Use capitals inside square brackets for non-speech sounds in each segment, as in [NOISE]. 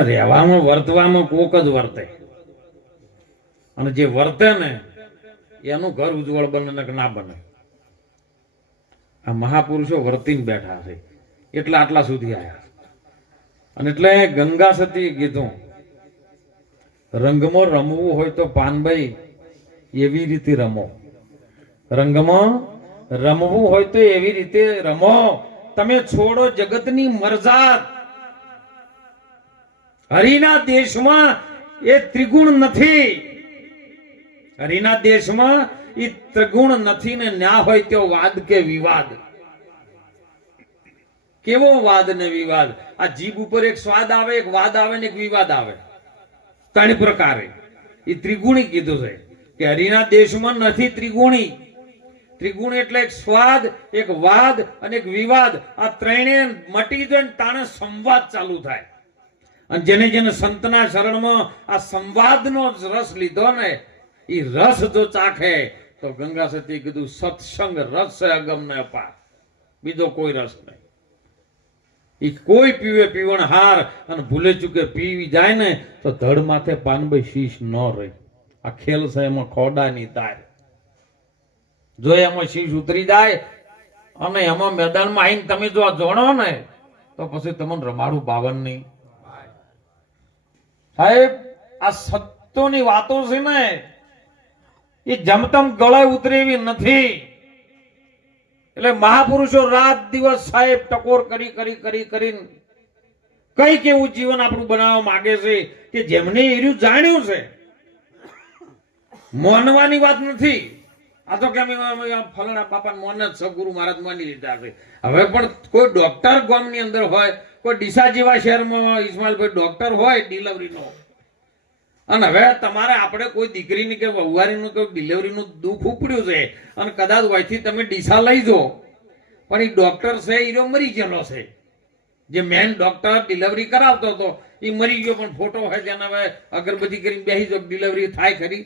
પણ રહેવામાં, વર્તવામાં કોક જ વર્તે. અને જે વર્તે ને, એનું ઘર ઉજ્જવળ બને કે ના બને. આ મહાપુરુષો વર્તીને બેઠા છે. એટલે આટલા સુધી આવ્યા અને એટલે ગંગા સતી કીધું, રંગમાં રમવું હોય તો પાનભાઈ, એવી રીતે રમો. રંગમાં રમવું હોય તો એવી રીતે રમો. તમે છોડો જગતની મરજાત. હરિના દેશમાં એ ત્રિગુણ નથી. હરિના દેશમાં એ ત્રિગુણ નથી ને ન્યા હોય તો વાદ કે વિવાદ. કેવો વાદ ને વિવાદ? આ જીભ ઉપર એક સ્વાદ આવે, એક વાદ આવે ને એક વિવાદ આવે. ત્રણ પ્રકારે. એ ત્રિગુણી કીધું છે કે હરિના દેશમાં નથી ત્રિગુણી. ત્રિગુણ એટલે એક સ્વાદ, એક વાદ અને એક વિવાદ. આ ત્રણેય મટી જાય તાણે સંવાદ ચાલુ થાય. અને જેને જેને સંતના શરણમાં આ સંવાદનો રસ લીધો ને એ રસ જો ચાખે, તો ગંગા સતી કીધું, સત્સંગ રસ અગમને અપાર. બીજો કોઈ રસ નહીં. એ કોઈ પીવે પીવણ હાર અને ભૂલે ચૂકે પીવી જાય ને, તો ધડ માથે પાનભાઈ શીશ ન રહી. આ ખેલ છે એમાં ખોડાની તાર. જો એમાં શીશ ઉતરી જાય અને એમાં મેદાનમાં આવીને તમે જો આ જોણો ને, તો પછી તમને રમાડું બાવન નહીં. સાહેબ, આ સત્યોની વાતો છે ને, એ જમતમ ગળે ઉતરે એવી નથી. એટલે મહાપુરુષો રાત દિવસ સાહેબ ટકોર કરી કરી કરી, કરીને કંઈક એવું જીવન આપણું બનાવવા માંગે છે કે જેમને એર્યું જાણ્યું છે. માનવાની વાત નથી. આ તો કેમ ફલણા પાપા મોન જ સદગુરુ મહારાજ માની લીધા છે. હવે પણ કોઈ ડોક્ટર ગામની અંદર હોય કોઈ ડીસા જેવા શહેરમાં ઇસ્માઇલભાઈ ડોક્ટર હોય ડિલિવરીનો. અને હવે તમારે આપણે કોઈ દીકરીની કે વહુવારીનું કે ડિલિવરીનું દુઃખ ઉપડ્યું છે અને કદાચ વયથી તમે ડીસા લઈ જો પણ એ ડોક્ટર છે, એ મરી ગયેલો છે. જે મેન ડોક્ટર ડિલિવરી કરાવતો હતો, એ મરી ગયો પણ ફોટો હોય જેને હવે અગરબત્તી કરીને બેસી જો ડિલિવરી થાય ખરી.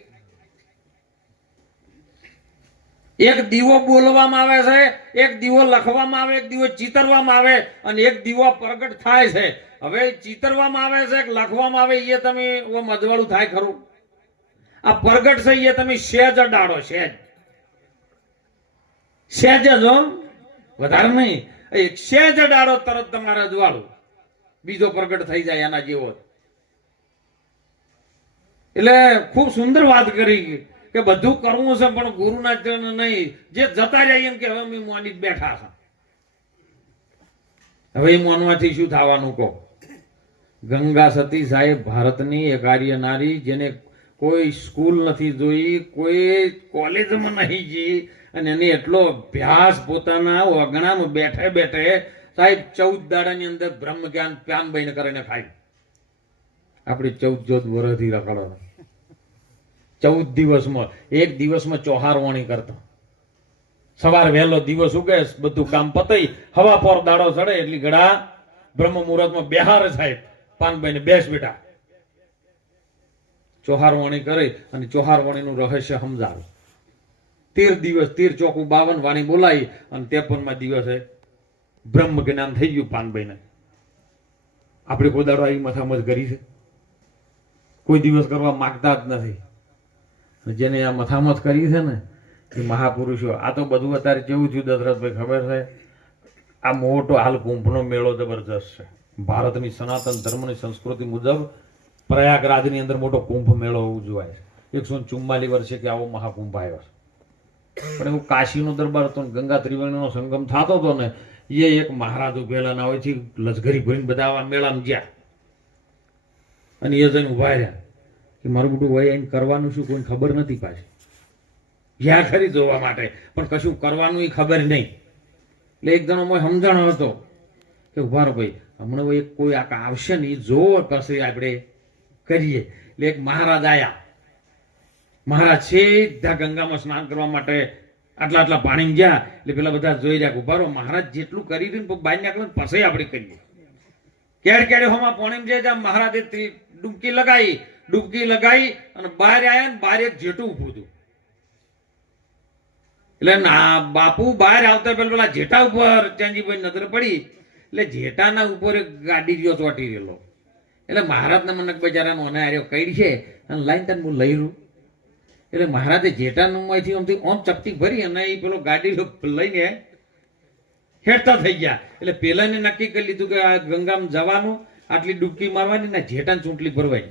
એક દીવો બોલવામાં આવે છે, એક દીવો લખવામાં આવે, એક દીવો ચિતરવામાં આવે અને એક દીવો પ્રગટ થાય છે. હવે ચિતરવામાં આવે છે લખવામાં આવે એ તમે મજવાળું થાય ખરું. આ પ્રગટ છે એ તમે સહેજ અડાડો સહેજ સહેજ જ વધારે નહીં. એક સહેજ અડાડો તરત તમારે અજવાળું. બીજો પ્રગટ થઈ જાય એના જેવો એટલે ખૂબ સુંદર વાત કરી. કે બધું કરવું છે પણ ગુરુના ચરણ નહીં. જે જતા જાય એમ કે હવે અમે મોની બેઠા છે. હવે એ મોનવાથી શું થવાનું કહો? ગંગા સતી સાહેબ ભારતની એક આર્ય નારી જેને કોઈ સ્કૂલ નથી જોઈ, કોઈ કોલેજમાં નહીં જઈ અને એને એટલો અભ્યાસ પોતાના અગણામાં બેઠે બેઠે સાહેબ ચૌદ દાડાની અંદર બ્રહ્મ જ્ઞાન પ્યાન બહીને કરીને ખાય. આપણી ચૌદ ચૌદ વર્ષથી રખડો ચૌદ દિવસમાં, એક દિવસમાં ચોહારવણી કરતો. સવાર વહેલો દિવસ ઉગે, બધું કામ પતાઈ, હવા પર દાડો ચડે એટલી ઘડા બ્રહ્મ મુહૂર્તમાં બેહાર સાહેબ પાનભાઈ ને બેસ બેટા. ચોહારવણી કરી અને ચોહારવણીનું રહસ્ય સમજાવે તેર દિવસ, તેર ચોકું બાવન વાણી બોલાવી અને ત્રેપનમાં દિવસે બ્રહ્મ જ્ઞાન થઈ ગયું પાનભાઈને. આપણે કોઈ દાડો આવી મથામત કરી છે. કોઈ દિવસ કરવા માગતા જ નથી. જેને આ મથામત કરી છે ને, એ મહાપુરુષો, આ તો બધું અત્યારે કેવું થયું દશરથભાઈ, ખબર છે? આ મોટો હાલ કુંભનો મેળો જબરજસ્ત છે. ભારતની સનાતન ધર્મની સંસ્કૃતિ મુજબ પ્રયાગરાજની અંદર મોટો કુંભ મેળો ઉજવાય છે. એકસો ચુમ્માલી વર્ષે કે આવો મહાકુંભ આવ્યો છે. પણ એવું કાશીનો દરબાર હતો ગંગા ત્રિવેણીનો સંગમ થતો હતો ને, એ એક મહારાજ ઉભેલા ના છે, લશ્કરી ભરીને બધા આવા મેળામાં ગયા. અને એ જઈને ઊભા રહ્યા. કે મારું બધું હોય એમ કરવાનું શું કોઈ ખબર નથી પાછી? જ્યાં ખરી જોવા માટે. પણ કશું કરવાનું એ ખબર નહીં. એટલે એક જણો મોય સમજાણો હતો કે ઊભા ભાઈ, હમણાં એક કોઈ આ આવશે ને એ જોવો આપણે કરીએ. એટલે એક મહારાજ આવ્યા મહારાજ સીધા ગંગામાં સ્નાન કરવા માટે આટલા આટલા પાણી ગયા. એટલે પેલા બધા જોઈ રહ્યા ઊભા રહો, મહારાજ જેટલું કરી દે ને બહાર નીકળે પછી આપણે કરીએ. ક્યારે ક્યારે હોમાં પાણી જાય ત્યાં મહારાજે ડૂબકી લગાવી ડૂબકી લગાવી અને બહાર આવ્યા ને બહાર એક જેઠું ઊભું હતું એટલે ના, બાપુ બહાર આવતા પેલા પેલા જેઠા ઉપર ચાંજીભાઈ નજર પડી. એટલે જેઠાના ઉપર એક ગાડી રહ્યો ચોટી રહેલો એટલે મહારાજને મને બજારા મને આર્યો કઈ છે? અને લાઈન તને હું લઈ રહ્યું એટલે મહારાજે જેટાનું માંથી આમથી ઓમ ચપટી ભરી અને એ પેલો ગાડી લઈને હેઠતા થઈ ગયા. એટલે પેલાને નક્કી કરી લીધું કે આ ગંગામાં જવાનું, આટલી ડૂબકી મારવાની ને જેટાને ચૂંટલી ભરવાઈ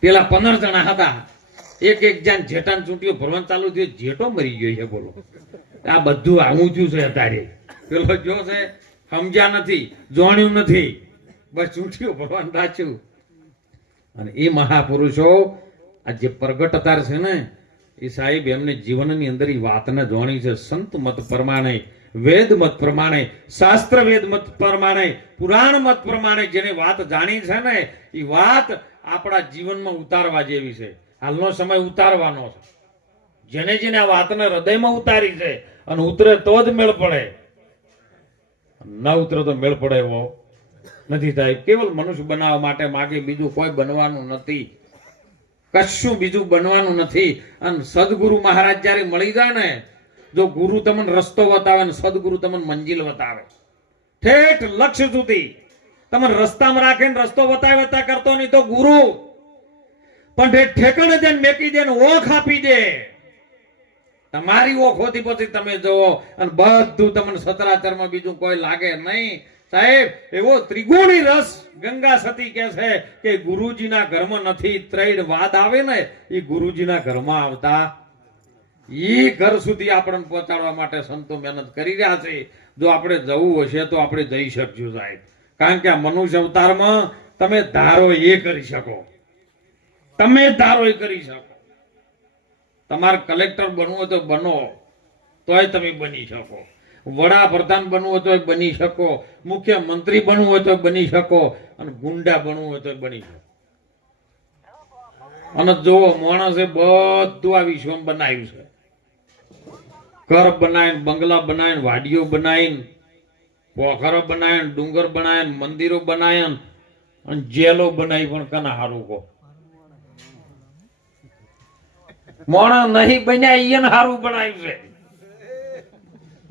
પેલા પંદર જણા હતા. એક એક જાન જેટાન ચૂંટીઓ ભરવાનું ચાલુ થયું જેટો મરી ગયો છે, બોલો. આ બધું આવું થયું છે અત્યારે. પેલો જો છે, સમજ્યા નથી, જોણ્યું નથી. બસ ચૂંટીઓ ભરવાનું રાખ્યું. અને એ મહાપુરુષો, આ જે પ્રગટતાર છે ને, એ સાહેબ એમને જીવનની અંદર એ વાતને જોણી છે. સંત મત પ્રમાણે વેદ મત પ્રમાણે શાસ્ત્ર વેદ મત પ્રમાણે, પુરાણ મત પ્રમાણે જેને વાત જાણી છે ને એ વાત આપણા જીવનમાં ઉતારવા જેવી છે. હાલનો સમય ઉતારવાનો છે. જેને જેને આ વાતને હૃદયમાં ઉતારી છે, અને ઉતરે તો જ મેળ પડે. ન ઉતરે તો મેળ પડે એવો નથી થાય. કેવલ મનુષ્ય બનાવવા માટે માગે, બીજું કોઈ બનવાનું નથી. કશું બીજું બનવાનું નથી. અને સદગુરુ મહારાજ જ્યારે મળી જાય ને જો ગુરુ તમને રસ્તો બતાવે ને સદગુરુ તમને મંજિલ બતાવે. ઠેઠ લક્ષ્ય સુધી. તમને રસ્તામાં રાખીને રસ્તો બતાવે કરતો નહીં તો ગુરુ. પણ ઠેઠ દે ને મેકી દે ને ઓખ આપી દે. તમારી ઓખોથી પછી તમે જુઓ અને બધું તમને સતરાચરમાં બીજું કોઈ લાગે નહીં. સાહેબ, એવો ત્રિગુણી રસ ગંગા સતી કે છે કે ગુરુજીના ઘરમાં નથી ત્રણ વાદ આવે ને એ ગુરુજીના ઘરમાં આવતા ઘર સુધી આપણને પહોંચાડવા માટે સંતો મહેનત કરી રહ્યા છે. જો આપણે જવું હશે તો આપણે જઈ શકશું સાહેબ. કારણ કે આ મનુષ્ય અવતારમાં તમે ધારો એ કરી શકો. તમે ધારો એ કરી શકો. તમારે કલેક્ટર બનવું હોય તો બનો, તોય તમે બની શકો. વડાપ્રધાન બનવું હોય તો બની શકો. મુખ્યમંત્રી બનવું હોય તો બની શકો. અને ગુંડા બનવું હોય તો બની શકો. અને જો માણસે બધું આ વિશ્વમાં બનાવ્યું છે. ઘર બનાવીને, બંગલા બનાવીને, વાડીઓ બનાવીને, પોખરો બનાવીને, ડુંગર બનાવીને, મંદિરો બનાવીને અને જેલો બનાવી પણ કના હારું કહો મોણા નહીં બન્યા, ઈયન હારું બનાવ્યું છે.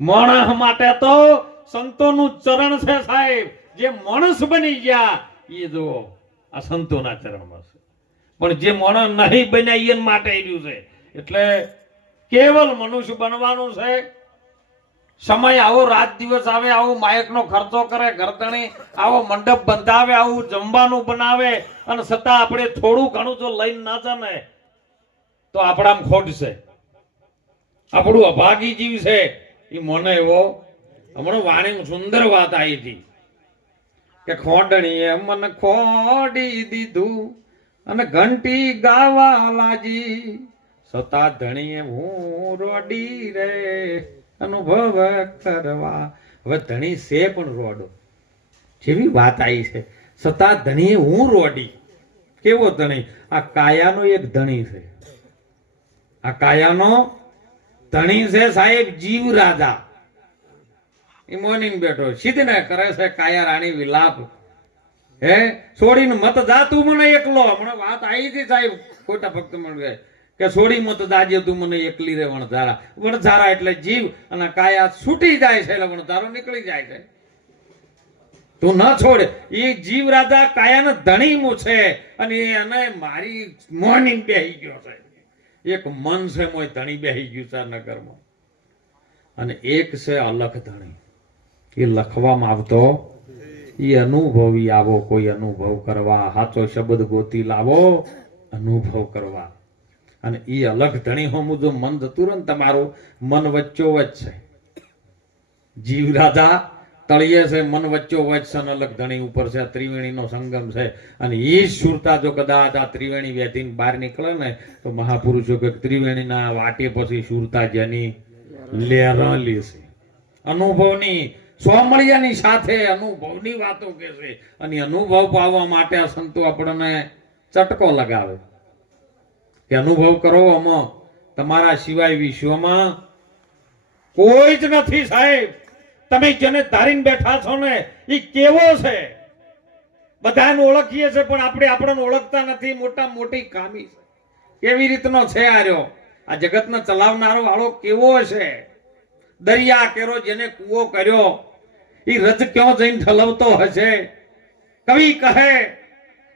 માણસ માટે તો સંતોનું ચરણ છે સાહેબ. જે માણસ બની ગયા એ જો આ સંતોના ચરણમાં છે. પણ જે માણસ નહીં બન્યા, ઈયન માટે આવ્યું છે. એટલે કેવલ મનુષ્ય બનવાનું છે? સમય આવો, રાત દિવસ આવે, આવો માયકનો ખર્ચો કરે ઘરતણી આવો મંડપ બંધાવે, આવું જમવાનું બનાવે અને છતાં આપણે થોડું ઘણું જો લઈને ના જાને તો આપણામાં ખોટ છે. આપણું અભાગી જીવ છે. એ મને એવો, હમણાં વાણી સુંદર વાત આવી હતી, કે ખોડણીએ મને ખોડી દીધું અને ઘંટી ગાવા લાજી સતા ધણીએ હું રોડી રે, અનુભવ કરવા. હવે ધણી છે પણ રોડો. જેવી વાત આવી છે. સતા ધણીએ હું રોડી? કેવો ધણી? આ કાયાનો એક ધણી છે. આ કાયાનો ધણી છે સાહેબ જીવ રાજા. એ મોર્નિંગ બેઠો સીધને કરે છે કાયા રાણી વિલાપ. હે? છોડીને મત જા તું મને એકલો. હમણાં વાત આવી હતી સાહેબ. ખોટા ભક્ત મળે કે છોડી મત દાજે તું મને એકલી રે વણધારા વણધારા એટલે જીવ અને કાયા છૂટી જાય છે એટલે વણધારો નીકળી જાય છે. તું ન છોડ. એ જીવ રાધા કાયાને ધણી મુ છે અને એને મારી મોર્નિંગ બેહી ગયો છે. એક મન છે મોય ધણી બેહી ગયું છે નગરમાં. અને એક છે અલખ ધણી. એ લખવામાં આવતો એ અનુભવી આવો, કોઈ અનુભવ કરવા. સાચો શબ્દ ગોતી લાવો, અનુભવ કરવા. અને એ અલગ ધણી હોમું જો મન જતું તમારું મન વચ્ચો વચ છે. જીવ રાધા તળિયે છે, મન વચ્ચો વચ છે અને અલગ ધણી ઉપર છે. આ ત્રિવેણીનો સંગમ છે. અને એ સુરતા જો કદાચ આ ત્રિવેણી વેધીને બહાર નીકળે ને, તો મહાપુરુષો કે ત્રિવેણીના વાટે પછી સુરતા જેની લેરલી છે. અનુભવની, સોમળિયાની સાથે અનુભવની વાતો કે અને અનુભવ પાવવા માટે આ સંતો આપણને ચટકો લગાવે. કે અનુભવ કરો આમાં તમારા સિવાય વિશ્વમાં કોઈ જ નથી સાહેબ. તમે જેને ધારીને બેઠા છો ને, એ કેવો છે? બધાને ઓળખીએ છે, પણ આપણે આપણને ઓળખતા નથી. મોટા મોટી ખામી છે. કેવી રીતનો છે આર્યો આ જગતને ચલાવનારો વાળો કેવો છે? દરિયા કેરો જેને કૂવો કર્યો એ રજ ક્યાં જઈને ઠલવતો હશે? કવિ કહે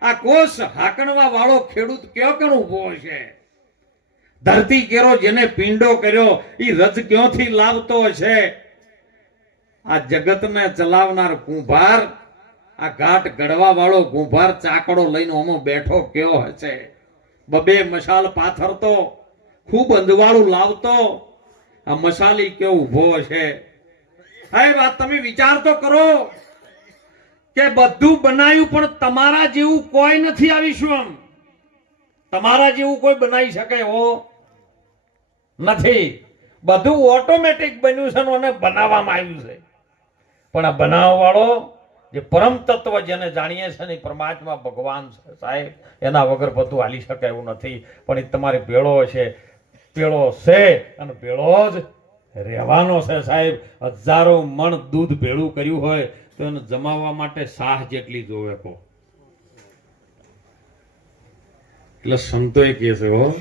આ કોષ હાકણવા વાળો ખેડૂત કયો કણ ઊભો હશે? ધરતી કેરો જેને પિંડો કર્યો એ રજ ક્યોથી લાવતો હશે? આ જગતને ચલાવનાર કુંભાર, આ ઘાટ ગડવા વાળો કુંભાર ચાકડો લઈને ઓમો બેઠો કયો હશે? બબે મશાલ પાથરતો, ખૂબ અંધવાળું લાવતો, આ મસાલી કેવો ઊભો હા એ વાત તમે વિચાર તો કરો. કે બધું બનાવ્યું પણ તમારા જેવું કોઈ નથી આ વિશ્વમ તમારા જેવું કોઈ બનાવી શકે એવો નથી. બધું ઓટોમેટિક બન્યું છે અને બનાવવામાં આવ્યું છે. પણ આ બનાવવા વાળો જે પરમ તત્વ જેને જાણીએ છે ને પરમાત્મા ભગવાન છે સાહેબ, એના વગર બધું હાલી શકે એવું નથી. પણ એ તમારે ભેળો છે પેળો છે અને ભેળો જ રહેવાનો છે સાહેબ. હજારો મણ દૂધ ભેળું કર્યું હોય તો એને જમાવવા માટે સાહ જેટલી જોવે કો એટલે સંતોએ કહે છે, હો,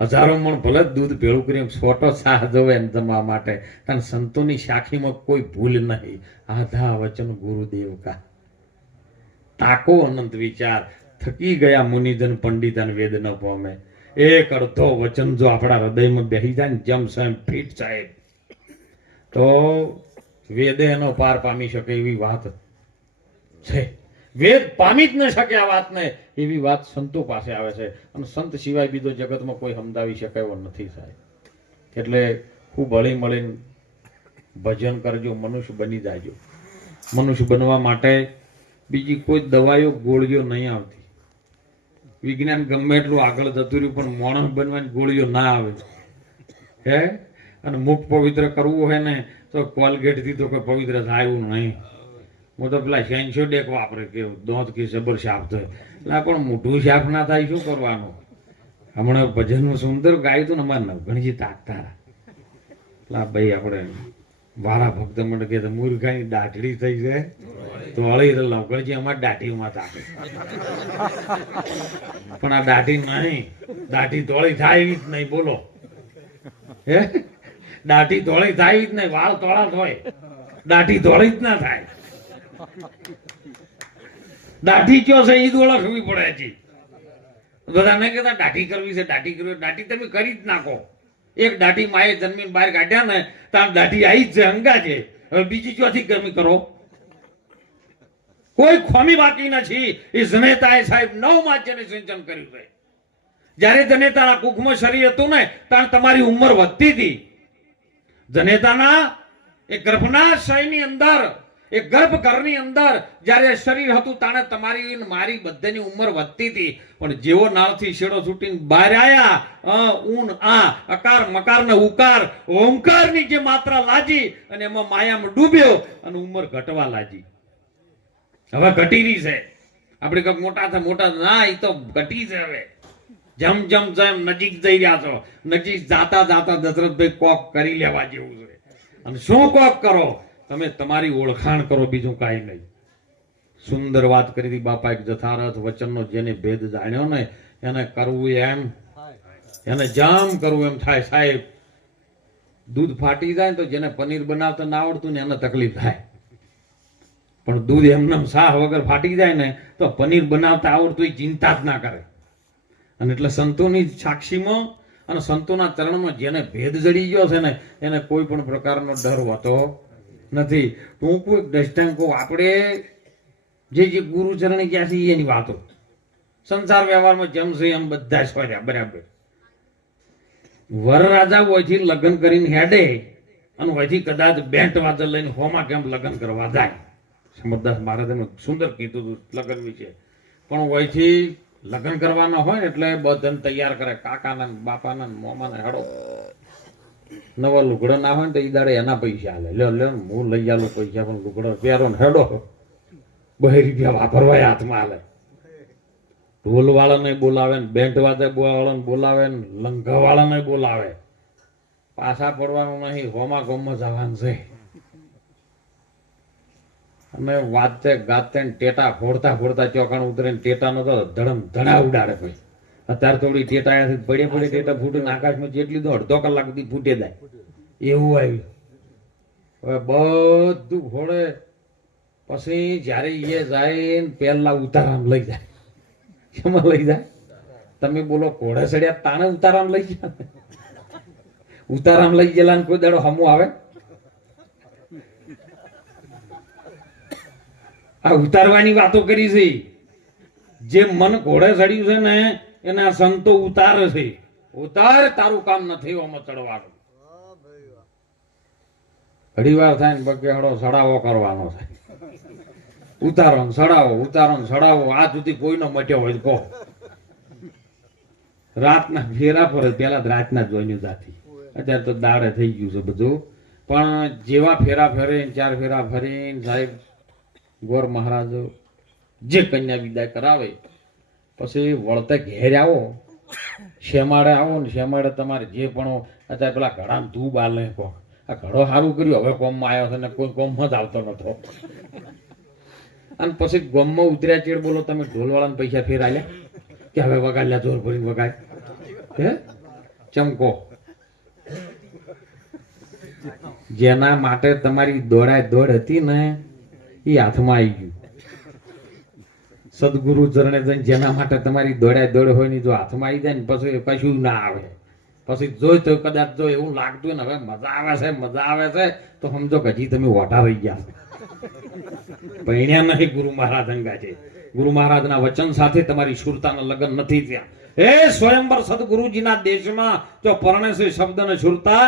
હજારો મણ ભલે જ દૂધ ભેળું કરી છોટો સાહ જોવે એને જમવા માટે અને સંતોની સાખીમાં કોઈ ભૂલ નહીં. આધા વચન ગુરુદેવ કા. તાકો અનંત વિચાર. થકી ગયા મુનિજન પંડિત અને વેદ ન પામે. એક અડધો વચન જો આપણા હૃદયમાં બેસી જાય ને જેમ સ્વયં ફીટ સાહેબ. તો વેદે એનો પાર પામી શકે એવી વાત છે. વેદ પામી જ ન શકે આ વાતને, એવી વાત સંતો પાસે આવે છે. અને સંત સિવાય બીજો જગતમાં કોઈ સમજાવી શકે એવો નથી સાહેબ. એટલે ખૂબ હળી મળીને ભજન કરજો, મનુષ્ય બની જાજો. મનુષ્ય બનવા માટે બીજી કોઈ દવાઈઓ, ગોળીઓ નહીં આવતી. વિજ્ઞાન ગમે એટલું આગળ જતું રહ્યું, પણ માણસ બનવાની ગોળીઓ ના આવે. હે? અને મુખ પવિત્ર કરવું હોય ને તો કોલગેટથી તો કોઈ પવિત્ર થાય એવું નહીં. હું તો પેલા સેન્સો ડેક વાપરે કે દોંત કે જબર સાફ થાય. એટલે પણ મોઢું સાફ ના થાય, શું કરવાનું? હમણાં ભજનનું સુંદર ગાયું હતું ને અમારે નવગણજી તાકતા એટલે ભાઈ, આપણે વારા ભક્ત મને કે મુરઘાની દાઢડી થઈ છે. તો હળી તો લવગણજી અમારે દાઢીમાં તાકે પણ આ દાઢી નહીં. દાઢી ધોળી થાય એવી જ નહીં, બોલો. હે? દાઢી ધોળી થાય જ નહીં, વાળ ધોળા હોય. દાઢી ધોળી જ ના થાય. દાઢી કયો છે ઈ ઓળખવી પડે છે બધા નહીં કહેતા, દાઢી કરવી છે, દાઢી કરવી દાઢી તમે કરી જ નાખો. એક દાઢી માએ જન્મીને બહાર કાઢ્યા ને, તાર દાઢી આવી જ છે અંગા છે હવે બીજી ચોથી ગરમી કરો? કોઈ ખોમી બાકી નથી. એ જનેતાએ સાહેબ નવ માચ્યને સિંચન કર્યું છે. જ્યારે જનેતાના કુખમાં શરીર હતું ને ત્યાં તમારી ઉંમર વધતી હતી. જનેતાના એ ગર્ભનાશયની અંદર એ ગર્ભઘરની અંદર જ્યારે શરીર હતું તાણે તમારી મારી બધાની ઉંમર વધતી હતી. પણ જેવો નાળથી શેડો છૂટીને બહાર અ, ઊન આ અકાર મકાર ને ઉકાર ઓમકારની જે માત્રા લાજી અને એમાં માયામાં ડૂબ્યો અને ઉંમર ઘટવા લાજી હવે ઘટી રહી છે. આપણે કંઈક મોટા થાય મોટા ના એ તો ઘટી છે હવે. જમ જમ જેમ નજીક જઈ રહ્યા છો, નજીક જાતા જાતા દશરથભાઈ કોક કરી લેવા જેવું છે. અને શું કોક કરો? તમે તમારી ઓળખાણ કરો, બીજું કાંઈ નહીં. સુંદર વાત કરી હતી બાપા, એક જથારથ વચનનો જેને ભેદ જાણ્યો ને, એને કરવું એમ, એને જામ કરવું એમ થાય, સાહેબ. દૂધ ફાટી જાય તો જેને પનીર બનાવતા ના આવડતું ને એને તકલીફ થાય. પણ દૂધ એમને શાહ વગર ફાટી જાય ને, તો પનીર બનાવતા આવડતું એ ચિંતા જ ના કરે. અને એટલે સંતોની સાક્ષીમાં અને સંતોના ચરણમાં જેને ભેદ જડી ગયો છે ને, એને કોઈ પણ પ્રકારનો ડર હોતો નથી. ટૂંકું એક દ્રષ્ટાંત આપણે જે જે ગુરુ ગયા છે એની વાતો. સંસાર વ્યવહારમાં જેમ છે એમ બધા જ બરાબર. વરરાજા હોયથી લગ્ન કરીને હેડે અને હોયથી કદાચ બેન્ટ વાદળ લઈને હોમાં કેમ લગ્ન કરવા જાય. સમરદાસ મહારાજે સુંદર કીધું હતું, લગ્ન વિશે. પણ હોયથી લગ્ન કરવાના હોય ને એટલે બધન તૈયાર કરે. કાકાના બાપાના મોમાના હેડો. નવા લુગડા ના હોય ને તો એ દાડે એના પૈસા હાલે લ્યો લ્યો હું લઈ આલું પૈસા, પણ લુગડો પહેરો ને હેડો. બે રૂપિયા વાપરવાય હાથમાં હાલે ઢોલ વાળાને બોલાવે ને બેન્ટ વાળા વાળાને બોલાવે ને લંઘા વાળાને બોલાવે. પાછા પડવાનું નહીં હોમા ગોમમાં જવાનું છે. અને વાતે ગાતે ટેટા ફોડતા ફોડતા ચોકાણ ઉતરે ટેટાનો તો ધડમ ધડા ઉડાડે ભાઈ અત્યારે થોડી ટેટા પડે પડે ટેટા ફૂટે આકાશમાં જેટલી તો અડધો કલાક સુધી ફૂટે જાય. એવું આવ્યું. હવે બધું ફોડે. પછી જ્યારે એ જાય પહેલા ઉતારામ લઈ જાય. એમાં લઈ જાય? તમે બોલો ઘોડા ચડ્યા તાણે ઉતારામ લઈ ગયા? ઉતારામ લઈ ગયેલા કોઈ દાડો હમું આવે? આ ઉતારવાની વાતો કરી છે. જે મન ઘોડે ચડ્યું છે ને, એના સંતો ઉતાર છે. ઉતાર તારું કામ નથી ઓમાં ચડવાનું. ઘડી વાર થાય ને પગે હળો સડાવો કરવાનો થાય ઉતારો ને સડાવો ઉતારો ને સડાવો. આ સુધી કોઈનો મટ્યો હોય કહો. રાતના ફેરા ફરે, પેલા રાતના જોઈને જાતી અત્યારે તો દાડે થઈ ગયું છે બધું. પણ જેવા ફેરા ફેરે ચાર ફેરા ફરીને સાહેબ ગોર મહારાજ જે કન્યા વિદાય કરાવે, પછી વળતે ઘેર આવો. શેમાડે આવો ને શેમાડે તમારે જે પણ અત્યારે પેલા ઘડામાં તું નહીં કહો આ ઘડો સારું કર્યું, હવે કોમમાં આવ્યો છે ને કોઈ કોમમાં જ આવતો નતો. અને પછી ગોમમાં ઉતર્યા ચેડ બોલો, તમે ઢોલવાળાને પૈસા ફેર આલ્યા કે હવે વગાડ્યા, જોર ભરીને વગાડ. હે? ચમકો. જેના માટે તમારી દોડાય દોડ હતી ને એ હાથમાં આવી ગયું. સદગુરુ ચરણે જઈને જેના માટે તમારી દોડાય દોડ હોય ને જો હાથમાં આવી જાય ને પછી કશું ના આવે. પછી જોઈ તો કદાચ જો એવું લાગતું ને, હવે મજા આવે છે, મજા આવે છે, તો સમજો કે હજી તમે ઓઢા રહી ગયા છો. પૈણ્યા નહીં ગુરુ મહારાજ અંગા છે ગુરુ મહારાજના વચન સાથે તમારી શુરતાના લગ્ન નથી થયા. એ સ્વયંવર સદગુરુજીના દેશમાં જો પરણે છે શબ્દ ને શુરતા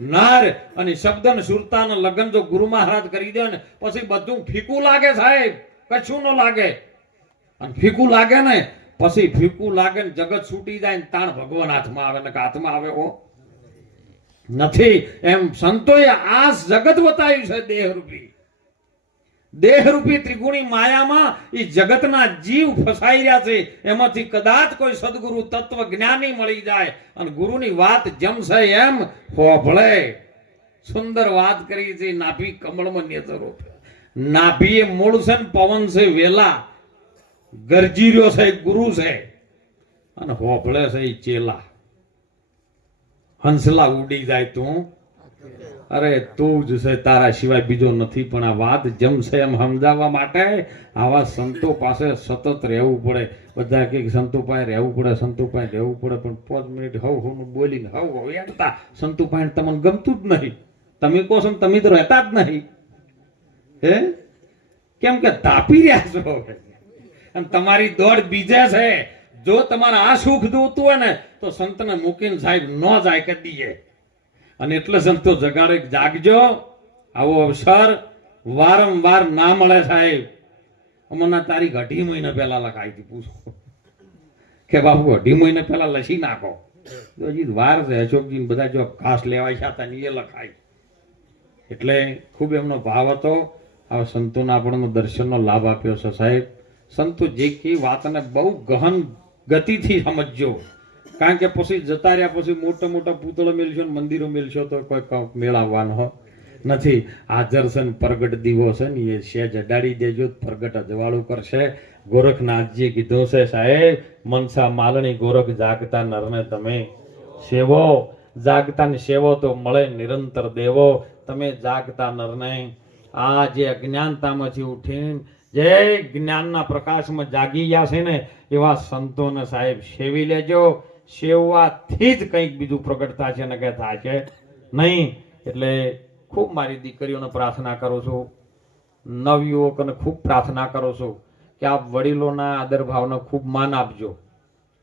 નાર અને શબ્દ ને શુરતા ને લગ્ન જો ગુરુ મહારાજ કરી દે ને, પછી બધું ફીકું લાગે સાહેબ. કશું ન લાગે. અને ફીકું લાગે ને, પછી ફીકું લાગે ને જગત છૂટી જાય ને તાણ ભગવાન હાથમાં આવે ને હાથમાં આવે ઓ નથી. એમ સંતોએ આ જગત બતાવ્યું છે દેહરૂપી. દેહરૂપી ત્રિગુણી માયામાં એ જગતના જીવ ફસાઈ રહ્યા છે. એમાંથી કદાચ કોઈ સદગુરુ તત્વ જ્ઞાની મળી જાય. અને ગુરુની વાત જમશે એમ હોભળે. સુંદર વાત કરી છે, નાભી કમળમાં નેતરો નાભી એ મૂળ છે ને પવન છે વેલા. ગરજી રહ્યો છે, ગુરુ છે. અને હોભળે છે ચેલા. હંસલા ઉડી જાય તું. અરે તું જ છે તારા સિવાય બીજો નથી, પણ આ વાત જમશે એમ સમજાવવા માટે. આવા સંતો પાસે સતત રહેવું પડે. બધા કે સંતો પાસે રહેવું પડે સંતો પાસે રહેવું પડે, પણ પાંચ મિનિટ હવ હું બોલીને હવ હવ યાડતા સંતો પાસે તમને ગમતું જ નહીં. તમે કહો છો તમે તો રહેતા જ નહીં. હે? કેમ કે તાપી રહ્યા છો અને તમારી દોડ બીજે છે. જો તમારે આ સુખ જોતું હોય ને, તો સંતને મૂકીને સાહેબ ન જાય કે દીએ અને એટલે સંતો જગાડે જાગજો, આવો અવસર વારંવાર ના મળે સાહેબ. અમરના તારીખ અઢી મહિના પહેલા લખાય હતી પૂછો. કે બાપુ, અઢી મહિના પહેલા લસી નાખો. હજી વાર છે, અશોકજી બધા જો ઘાસ લેવાય છે હતા એ લખાય. એટલે ખૂબ એમનો ભાવ હતો. આવા સંતોના આપણને દર્શનનો લાભ આપ્યો છે સાહેબ. સંતો જે કી વાતને બહુ ગહન ગતિથી સમજજો. કારણ કે પછી જતા રહ્યા પછી મોટા મોટા પૂતળો મેળશો મંદિરો મેળશો તો કોઈ મેળવવાનો નથી. હાજર છે પ્રગટ દીવો છે ને એ સેજ અડાડી દેજો, પ્રગટ અજવાળું કરશે. ગોરખનાથજી કીધું છે, સાહેબ, મનસા માલણી ગોરખ જાગતા નરને તમે સેવો. જાગતા ને સેવો તો મળે નિરંતર દેવો. તમે જાગતા નરને આ જે અજ્ઞાનતામાંથી ઉઠીને જે જ્ઞાનના પ્રકાશમાં જાગી ગયા છે ને એવા સંતોને સાહેબ સેવી લેજો. સેવવાથી જ કંઈક બીજું પ્રગટ થશે ને કે થશે નહીં, એટલે ખૂબ મારી દીકરીઓને પ્રાર્થના કરું છું નવયુવકોને ખૂબ પ્રાર્થના કરું છું કે આપ વડીલોના આદર ભાવને ખૂબ માન આપજો.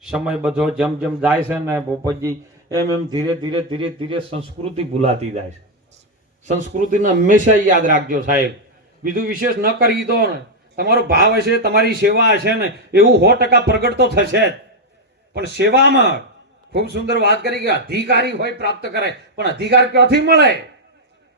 સમય બધો જેમ જેમ જાય છે ને બોપજી એમ એમ ધીરે ધીરે ધીરે ધીરે સંસ્કૃતિ ભૂલાતી જાય છે. સંસ્કૃતિને હંમેશા યાદ રાખજો સાહેબ. બીજું વિશેષ ન કરી દો ને. તમારો ભાવ હશે, તમારી સેવા હશે ને, એવું સો ટકા પ્રગટ તો થશે જ. પણ સેવામાં ખૂબ સુંદર વાત કરી કે અધિકારી હોય પ્રાપ્ત કરાય પણ અધિકાર ક્યાંથી મળે?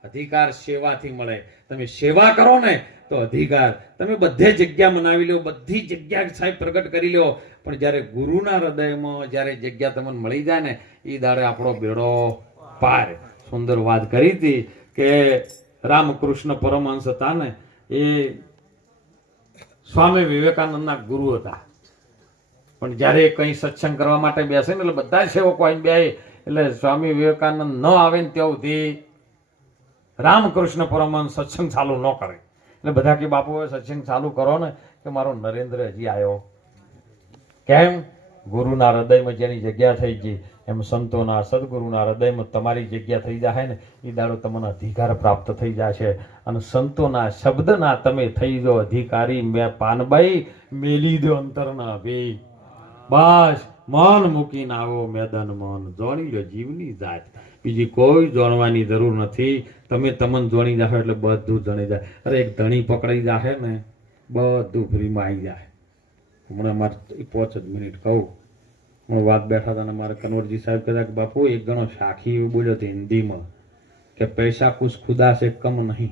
અધિકાર સેવાથી મળે. તમે સેવા કરો ને, તો અધિકાર. તમે બધે જગ્યા મનાવી લો, બધી જગ્યા સાહેબ પ્રગટ કરી લો, પણ જ્યારે ગુરુના હૃદયમાં જ્યારે જગ્યા તમને મળી જાય ને એ દાડે આપણો બેડો પાર. સુંદર વાત કરી હતી કે રામકૃષ્ણ પરમહંસ હતા ને, એ સ્વામી વિવેકાનંદના ગુરુ હતા. પણ જ્યારે કંઈ સત્સંગ કરવા માટે બેસે ને એટલે બધા સેવકો આવીને બે એટલે સ્વામી વિવેકાનંદ ન આવે ને ત્યાં સુધી રામકૃષ્ણ પરમહંસ સત્સંગ ચાલુ ન કરે. એટલે બધા કે, બાપુ સત્સંગ ચાલુ કરો ને. કે, મારો નરેન્દ્ર હજી આવ્યો કેમ? ગુરુના હૃદયમાં જેની જગ્યા થઈ ગઈ, એમ સંતોના સદગુરુના હૃદયમાં તમારી જગ્યા થઈ જાય ને એ દાડો તમને અધિકાર પ્રાપ્ત થઈ જશે. અને સંતોના શબ્દના તમે થઈ જો અધિકારી, મેં પાનબાઈ, મેલી દો અંતરના ભેઈ બસ, મન મૂકીને આવો મેદાન મન. જોણી લો જીવની જાત. બીજી કોઈ જોણવાની જરૂર નથી. તમે તમને જોણી જાશો એટલે બધું જણી જાય અરે એક ધણી પકડાઈ જાશે ને, બધું ફ્રીમાં આવી જાય હમણાં મારે પાંચ જ મિનિટ કહું. હું વાત બેઠા હતા ને મારે કનવરજી સાહેબ કહેતા કે, બાપુ, એક ગણો સાખી એવું બોલ્યો હતો હિન્દીમાં કે, પૈસા કુછ ખુદા સે કમ નહીં.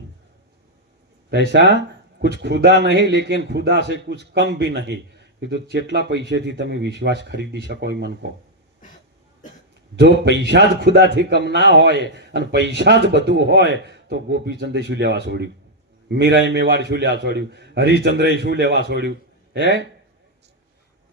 પૈસા કુછ ખુદા નહીં, લેકિન ખુદા સે કુછ કમ ભી નહીં. કીધું જેટલા પૈસેથી તમે વિશ્વાસ ખરીદી શકો એ મને કહો. જો પૈસા જ ખુદાથી કમ ના હોય અને પૈસા જ બધું હોય, તો ગોપીચંદે શું લેવા છોડ્યું? મીરાએ મેવાડ શું લેવા છોડ્યું? હરિચંદ્રએ શું લેવા છોડ્યું? હે?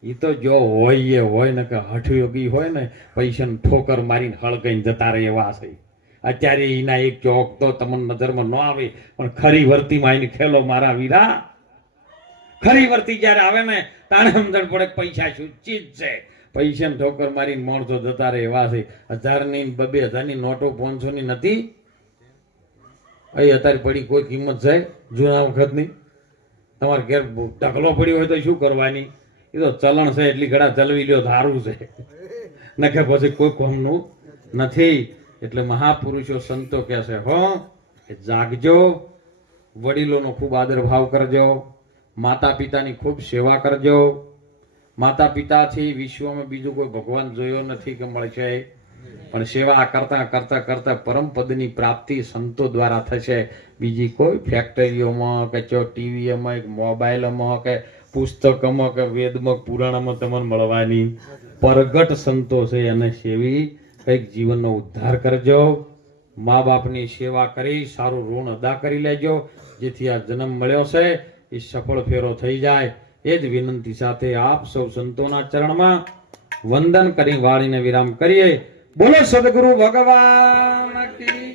એ તો જો હોય એ હોય ને કે હઠયોગી હોય ને, પૈસાને ઠોકર મારીને હળગાઈને જતા રહે એવા છે. અત્યારે એના એક ચોક તો તમને નજરમાં ન આવે, પણ ખરી વર્તીમાં એને ખેલો મારા વીરા. ખરી વર્તી જ્યારે આવે ને, તાણે સમજણ પડે પૈસા શું છે. પૈસાને ઠોકર મારીને માણસો જતા રહે એવા છે. હજારની બબે હજારની નોટો પાંચસો ની નથી. અહીં અત્યારે પડી કોઈ કિંમત છે જૂના વખતની? તમારે ઘેર ઢગલો પડ્યો હોય તો શું કરવાની? એ તો ચલણ છે, એટલી ઘડા ચલવી લ્યો, ધારું છે. [LAUGHS] નખે પછી કોઈ કોમનું નથી. એટલે મહાપુરુષો સંતો કહે હો જાગજો. વડીલોનો ખૂબ આદર ભાવ કરજો. માતા પિતાની ખૂબ સેવા કરજો. માતા પિતાથી વિશ્વમાં બીજું કોઈ ભગવાન જોયો નથી કે મળશે. પણ સેવા કરતા કરતા કરતા પરમ પદની પ્રાપ્તિ સંતો દ્વારા થશે. બીજી કોઈ ફેક્ટરીઓમાં કે ચો ટીવીમાં કે મોબાઈલમાં કે પુસ્તકમાં કે વેદમાં પુરાણમાં તમને મળવાની પરગટ સંતો છે એને સેવી કંઈક જીવનનો ઉદ્ધાર કરજો. મા બાપની સેવા કરી, સારું ઋણ અદા કરી લેજો. જેથી આ જન્મ મળ્યો છે. એ સફળ ફેરો થઈ જાય, એ જ વિનંતી સાથે આપ સૌ સંતોના ચરણમાં વંદન કરી વાળીને વિરામ કરીએ. બોલો સદગુરુ ભગવાન કી